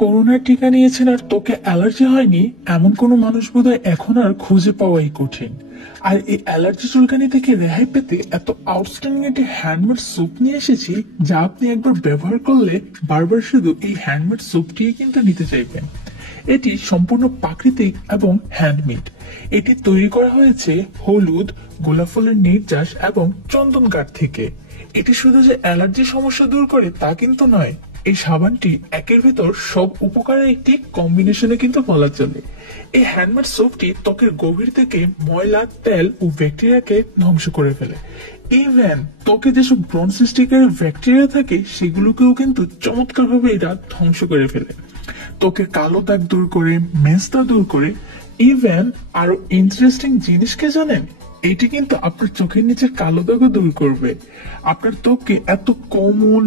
করোনার টিকা নিয়েছেন আর তোকে অ্যালার্জি হয়নি এমন কোনো মানুষ বোধহয় এখন আর খুঁজে পাওয়াই কঠিন। আর এই অ্যালার্জি চুলকানি থেকে রেহাই পেতে এত আউটস্ট্যান্ডিং একটি হ্যান্ডমেড স্যুপ নিয়ে এসেছি, যা আপনি একবার ব্যবহার করলে বারবার শুধু এই হ্যান্ডমেড স্যুপটিই কিন্তু নিতে চাইবেন। এটি সম্পূর্ণ প্রাকৃতিক এবং হ্যান্ডমেড। এটি তৈরি করা হয়েছে হলুদ, গোলাপ ফুলের নির্যাস এবং চন্দন কাঠ থেকে। এটি শুধু যে অ্যালার্জি সমস্যা দূর করে তা কিন্তু নয়, এই সাবানটি একের ভেতর সব উপকারের একটি কম্বিনেশনে কিন্তু বলা চলে। এই হ্যান্ডমেড সোপটি ত্বকের গভীর থেকে ময়লা, তেল ও ব্যাকটেরিয়াকে ধ্বংস করে ফেলে। ইভেন ত্বকে যেসব ব্রণ সৃষ্টিকারী ব্যাকটেরিয়া থাকে সেগুলোকেও কিন্তু চমৎকার ভাবে এটা ধ্বংস করে ফেলে। ত্বকের কালো দাগ দূর করে, মেস্তা দূর করে, ইভেন আরো ইন্টারেস্টিং জিনিসকে জানেন, এটি কিন্তু আপনার চোখের নিচে কালো দাগও দূর করবে। আপনার ত্বককে এত কোমল